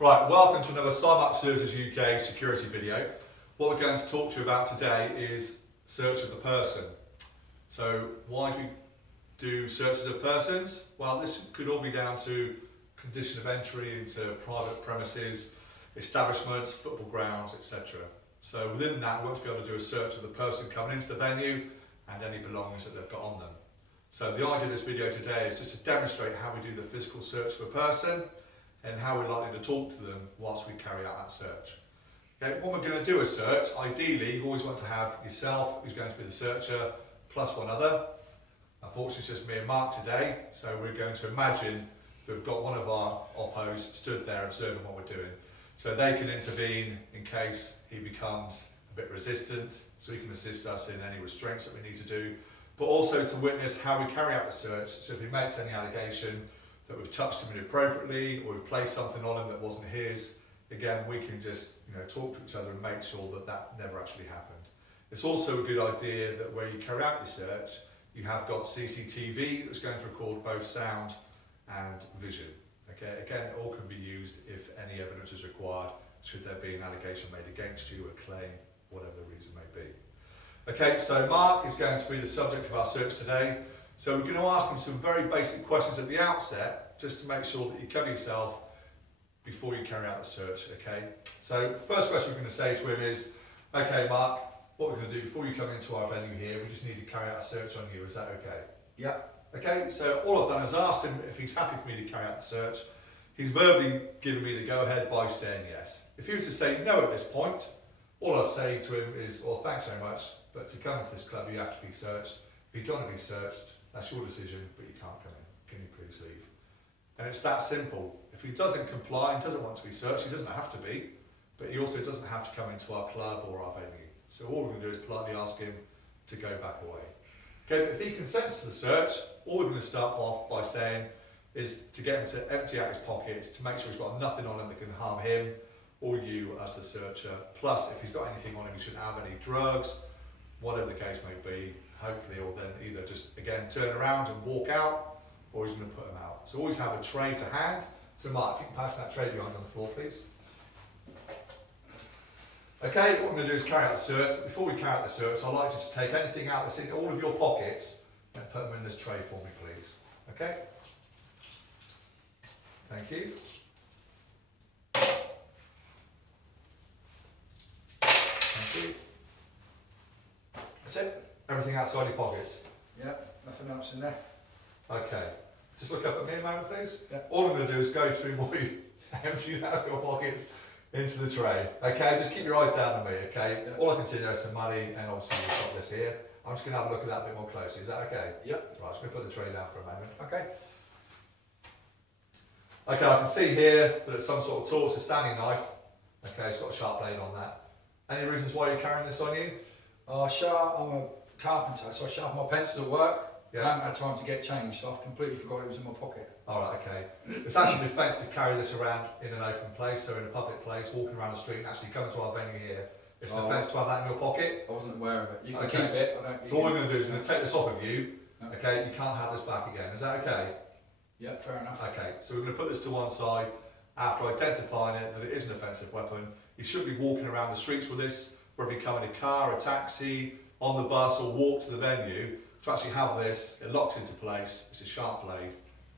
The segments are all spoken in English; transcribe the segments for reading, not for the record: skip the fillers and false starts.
Right, welcome to another Simark Services UK security video. What we're going to talk to you about today is search of the person. So why do we do searches of persons? Well, this could all be down to condition of entry into private premises, establishments, football grounds, etc. So within that, we want to be able to do a search of the person coming into the venue and any belongings that they've got on them. So the idea of this video today is just to demonstrate how we do the physical search of a person and how we're likely to talk to them whilst we carry out that search. Okay, when we're going to do a search, ideally you always want to have yourself, who's going to be the searcher, plus one other. Unfortunately it's just me and Mark today, so we're going to imagine that we've got one of our oppos stood there observing what we're doing. So they can intervene in case he becomes a bit resistant, so he can assist us in any restraints that we need to do, but also to witness how we carry out the search. So if he makes any allegation that we've touched him inappropriately or we've placed something on him that wasn't his, again we can just talk to each other and make sure that that never actually happened. It's also a good idea that where you carry out the search, you have got CCTV that's going to record both sound and vision. Okay, again, it all can be used if any evidence is required, should there be an allegation made against you, a claim, whatever the reason may be. Okay, so Mark is going to be the subject of our search today. So we're going to ask him some very basic questions at the outset, just to make sure that you cover yourself before you carry out the search, okay? So first question we're going to say to him is, okay Mark, what we're going to do before you come into our venue here, we just need to carry out a search on you, is that okay? Yeah. Okay, so all I've done is asked him if he's happy for me to carry out the search. He's verbally given me the go-ahead by saying yes. If he was to say no at this point, all I'll say to him is, well, thanks very much, but to come into this club you have to be searched. If you don't want to be searched, that's your decision, but you can't come in. Can you please leave? And it's that simple. If he doesn't comply and doesn't want to be searched, he doesn't have to be, but he also doesn't have to come into our club or our venue. So all we're going to do is politely ask him to go back away. Okay, but if he consents to the search, all we're going to start off by saying is to get him to empty out his pockets, to make sure he's got nothing on him that can harm him or you as the searcher. Plus, if he's got anything on him, he shouldn't have any drugs, whatever the case may be. Hopefully he'll then either just again turn around and walk out, or he's going to put them out. So always have a tray to hand. So Mark, if you can pass that tray behind on the floor, please. Okay, what we're going to do is carry out the search, but before we carry out the search, I'd like you to take anything out that's in all of your pockets and put them in this tray for me, please. Okay? Thank you. Thank you. That's it? Everything outside your pockets? Yeah, nothing else in there. Okay. Just look up at me a moment, please. Yeah. All I'm going to do is go through what you've emptied out of your pockets into the tray. Okay, just keep your eyes down on me, okay? Yeah. All I can see there is some money and obviously you've got this here. I'm just going to have a look at that a bit more closely. Is that okay? Yep. Right, I'm just going to put the tray down for a moment. Okay. Okay, I can see here that it's some sort of tool. It's a Stanley knife. Okay, it's got a sharp blade on that. Any reasons why you're carrying this on you? I'm a carpenter, so I sharpen my pencil at work. Yeah. I haven't had time to get changed, so I've completely forgot it was in my pocket. Alright, okay. It's actually an offence to carry this around in an open place, so in a public place, walking around the street and actually coming to our venue here. It's an offence to have that in your pocket. I wasn't aware of it. You can Okay. keep it. I don't. So all we're going to do is we're going to take this off of you. No. Okay, you can't have this back again. Is that okay? Yeah, fair enough. Okay, so we're going to put this to one side. After identifying it that it is an offensive weapon, you should be walking around the streets with this, whether you come in a car, a taxi, on the bus or walk to the venue. To actually have this, it locks into place, it's a sharp blade,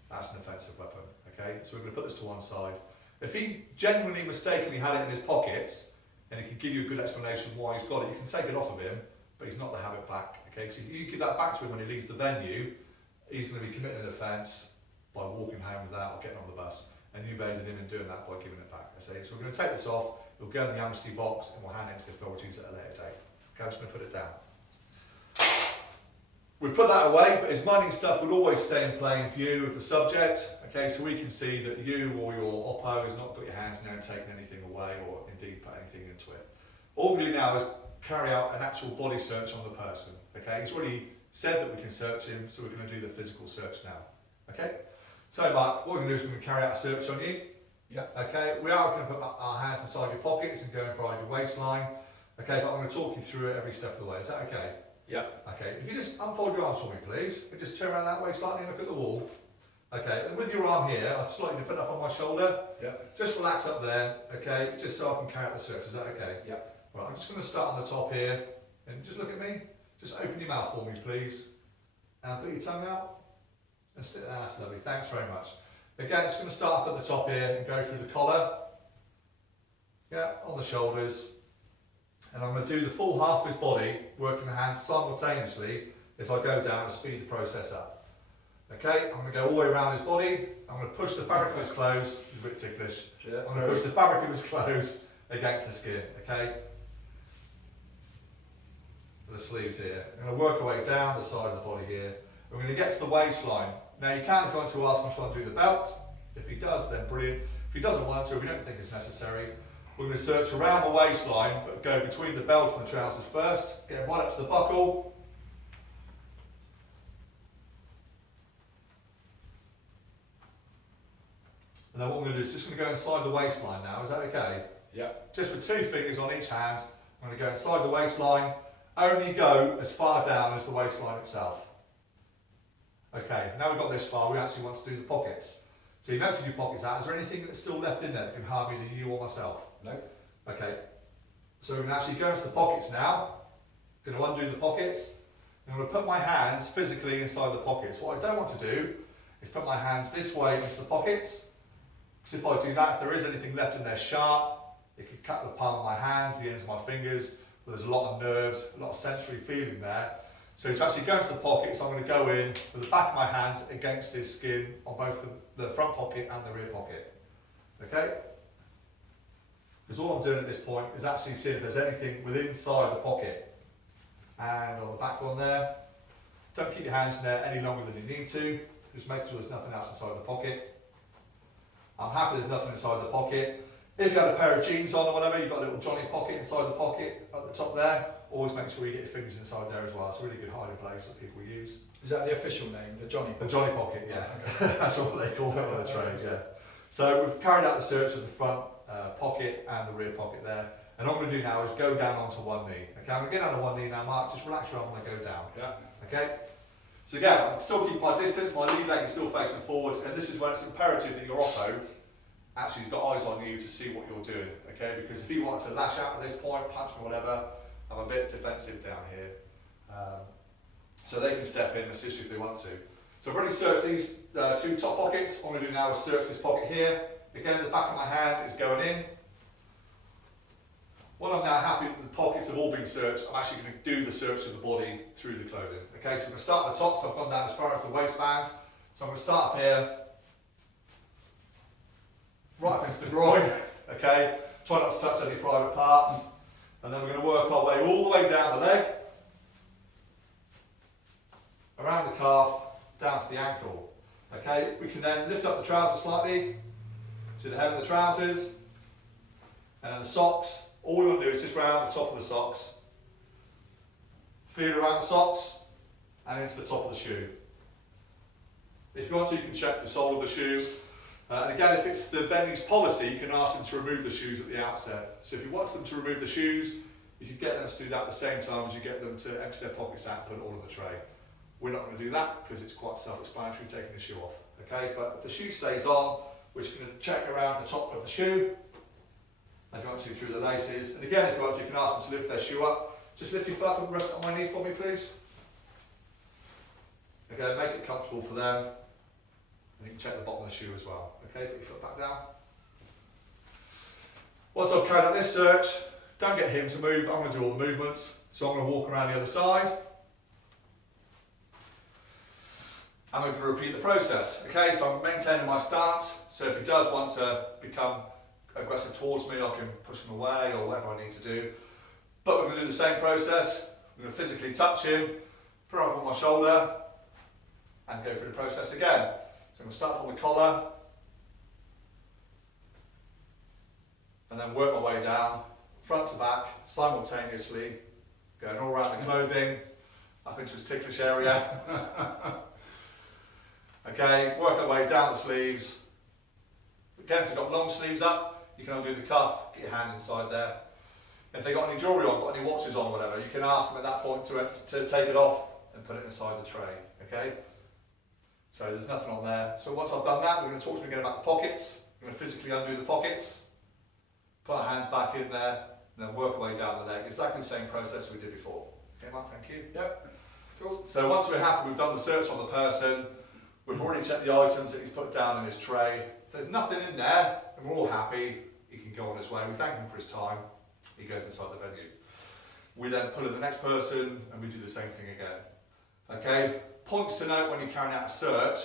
that's an offensive weapon, okay? So we're going to put this to one side. If he genuinely mistakenly had it in his pockets, and he can give you a good explanation why he's got it, you can take it off of him, but he's not to have it back, okay? So if you give that back to him when he leaves the venue, he's going to be committing an offence by walking home with that or getting on the bus, and you've aided him in doing that by giving it back, I say. So we're going to take this off, it'll go in the amnesty box, and we'll hand it to the authorities at a later date. Okay, I'm just going to put it down. We put that away, but his money stuff will always stay in plain view of the subject, okay, so we can see that you or your oppo has not got your hands in there and taken anything away or indeed put anything into it. All we do now is carry out an actual body search on the person, okay? He's already said that we can search him, so we're going to do the physical search now, okay? So Mark, what we're going to do is we're going to carry out a search on you. Yeah. Okay, we are going to put our hands inside your pockets and go inside your waistline, okay, but I'm going to talk you through it every step of the way, is that okay? Yeah. Okay, if you just unfold your arms for me, please. Just turn around that way slightly and look at the wall. Okay, and with your arm here, I'd just like you to put it up on my shoulder. Yeah. Just relax up there, okay? Just so I can carry out the search. Is that okay? Yeah. Right, I'm just going to start on the top here, and just look at me. Just open your mouth for me, please. And put your tongue out. And stick there. That's lovely. Thanks very much. Again, just going to start up at the top here and go through the collar. Yeah, on the shoulders. And I'm going to do the full half of his body, working the hands simultaneously as I go down and speed the process up. Okay, I'm going to go all the way around his body. I'm going to push the fabric of his clothes. It's a bit ticklish. Yeah, I'm going to push the fabric of his clothes against the skin. Okay. The sleeves here. I'm going to work our way down the side of the body here. We're going to get to the waistline. Now you can, if you want to ask him to undo the belt. If he does, then brilliant. If he doesn't want to, if we don't think it's necessary, we're going to search around the waistline, but go between the belt and the trousers first. Get right up to the buckle. And then what we're going to do is just going to go inside the waistline now. Is that okay? Yeah. Just with 2 fingers on each hand, I'm going to go inside the waistline. Only go as far down as the waistline itself. Okay, now we've got this far, we actually want to do the pockets. So you've emptied your pockets out. Is there anything that's still left in there that can harm either you or myself? No. Okay, so we're going to actually go into the pockets now. Going to undo the pockets. I'm going to put my hands physically inside the pockets. What I don't want to do is put my hands this way into the pockets. Because if I do that, if there is anything left in there sharp, it could cut the palm of my hands, the ends of my fingers. There's a lot of nerves, a lot of sensory feeling there. So to actually go into the pockets, I'm going to go in with the back of my hands against his skin on both the front pocket and the rear pocket. Okay? Because all I'm doing at this point is actually seeing if there's anything within inside the pocket. And on the back one there, don't keep your hands in there any longer than you need to. Just make sure there's nothing else inside the pocket. I'm happy there's nothing inside the pocket. If you had a pair of jeans on or whatever, you've got a little Johnny pocket inside the pocket at the top there. Always make sure you get your fingers inside there as well. It's a really good hiding place that people use. Is that the official name, the Johnny? The Johnny pocket, yeah. Okay. That's what they call it on the trade, yeah. So we've carried out the search of the front pocket and the rear pocket there. And all I'm going to do now is go down onto one knee. Okay, I'm going to get down on one knee now, Mark. Just relax your arm when I go down. Yeah. Okay? So again, I'm still keeping my distance. My lead leg is still facing forward. And this is when it's imperative that your oppo actually has got eyes on you to see what you're doing, okay? Because if he wants to lash out at this point, punch me, whatever, I'm a bit defensive down here. So they can step in and assist you if they want to. So I've already searched these 2 top pockets. What I'm going to do now is search this pocket here. Again, the back of my hand is going in. When I'm now happy that the pockets have all been searched, I'm actually going to do the search of the body through the clothing. Okay, so I'm going to start at the top, so I've gone down as far as the waistband. So I'm going to start up here. Right up into the groin, okay? Try not to touch any private parts. And then we're going to work our way all the way down the leg, around the calf, down to the ankle. Okay, we can then lift up the trousers slightly to the hem of the trousers, and then the socks. All we want to do is just round the top of the socks, feel around the socks, and into the top of the shoe. If you want to, you can check the sole of the shoe. And again, if it's the venue's policy, you can ask them to remove the shoes at the outset. So if you want them to remove the shoes, you can get them to do that at the same time as you get them to empty their pockets out and put it all in the tray. We're not going to do that because it's quite self-explanatory taking the shoe off. Okay, but if the shoe stays on, we're just going to check around the top of the shoe. And if you want to, through the laces. And again, if you want to, you can ask them to lift their shoe up. Just lift your foot up and rest it on my knee for me, please. Okay, make it comfortable for them. And you can check the bottom of the shoe as well. Okay, put your foot back down. Once I've carried out this search, don't get him to move. I'm going to do all the movements. So I'm going to walk around the other side. And we're going to repeat the process. Okay, so I'm maintaining my stance. So if he does want to become aggressive towards me, I can push him away or whatever I need to do. But we're going to do the same process. I'm going to physically touch him, put him up on my shoulder, and go through the process again. So I'm going to start on the collar, and then work my way down, front to back, simultaneously, going all around the clothing, up into his ticklish area. Okay, work our way down the sleeves. Again, if you've got long sleeves up, you can undo the cuff, get your hand inside there. If they've got any jewellery on, got any watches on, whatever, you can ask them at that point to take it off and put it inside the tray, okay? So there's nothing on there. So once I've done that, we're going to talk to them again about the pockets. We're going to physically undo the pockets, put our hands back in there, and then work our way down the leg. Exactly the same process we did before. Okay, Mark, thank you. Yep. Cool. So once we're happy, we've done the search on the person, we've already checked the items that he's put down in his tray. If there's nothing in there, and we're all happy, he can go on his way. We thank him for his time, he goes inside the venue. We then pull in the next person, and we do the same thing again. Okay, points to note when you're carrying out a search.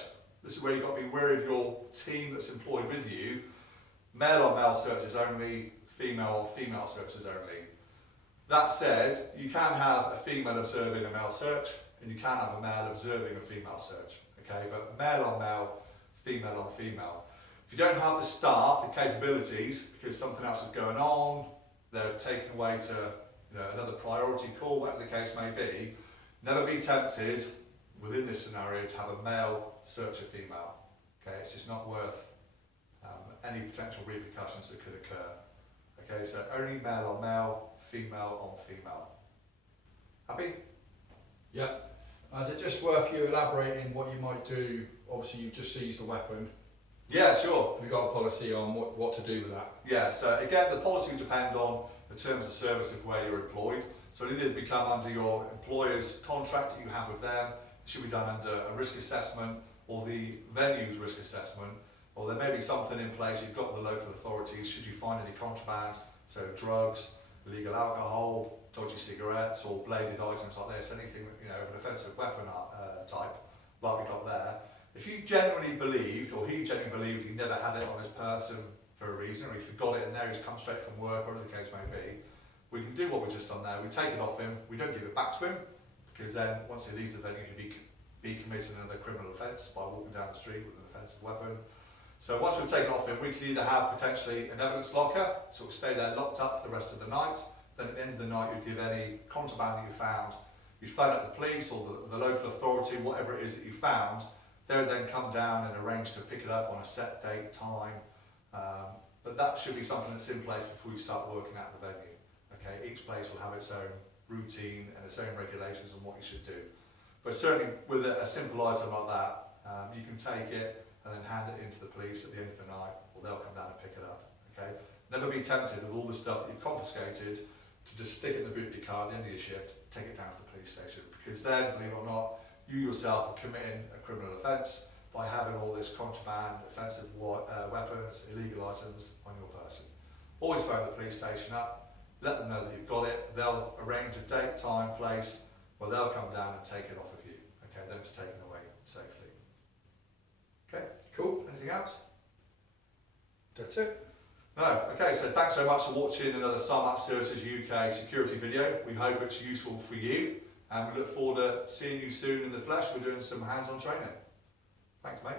This is where you've got to be wary of your team that's employed with you. Male on male searches only, female on female searches only. That said, you can have a female observing a male search, and you can have a male observing a female search. Okay, but male on male, female on female. If you don't have the staff, the capabilities, because something else is going on, they're taken away to another priority call, whatever the case may be, never be tempted within this scenario to have a male search a female. Okay, it's just not worth any potential repercussions that could occur. Okay, so only male on male, female on female. Happy? Yep. Is it just worth you elaborating what you might do? Obviously, you've just seized a weapon. Yeah, sure. We've got a policy on what to do with that. Yeah, so again, the policy will depend on the terms of service of where you're employed. So it'll either become under your employer's contract that you have with them, it should be done under a risk assessment, or the venue's risk assessment, or there may be something in place you've got with the local authorities should you find any contraband, so drugs, illegal alcohol, dodgy cigarettes, or bladed items like this, anything of an offensive weapon type, like we got there. If you genuinely believed, or he genuinely believed he never had it on his person for a reason, or he forgot it and now he's come straight from work, whatever the case may be, we can do what we've just done there. We take it off him, we don't give it back to him, because then once he leaves the venue, he'll be committing another criminal offence by walking down the street with an offensive weapon. So once we've taken off him, we can either have potentially an evidence locker, so it'll stay there locked up for the rest of the night. Then at the end of the night, you'd give any contraband that you found, you'd phone up the police or the local authority, whatever it is that you found. They would then come down and arrange to pick it up on a set date, time. But that should be something that's in place before you start working at the venue. Okay, each place will have its own routine and its own regulations on what you should do. But certainly with a simple item like that, you can take it and then hand it into the police at the end of the night, or they'll come down and pick it up. Okay, never be tempted with all the stuff that you've confiscated to just stick it in the boot of your car at the end of your shift, take it down to the police station, because then, believe it or not, you yourself are committing a criminal offence by having all this contraband, offensive weapons, illegal items on your person. Always phone the police station up, let them know that you've got it. They'll arrange a date, time, place where they'll come down and take it off of you. Okay, then it's taken away safely. Okay, Cool. anything else? That's it. No. Okay, so thanks so much for watching another Simark Services UK security video. We hope it's useful for you, and we look forward to seeing you soon in the flesh. We're doing some hands-on training. Thanks, mate.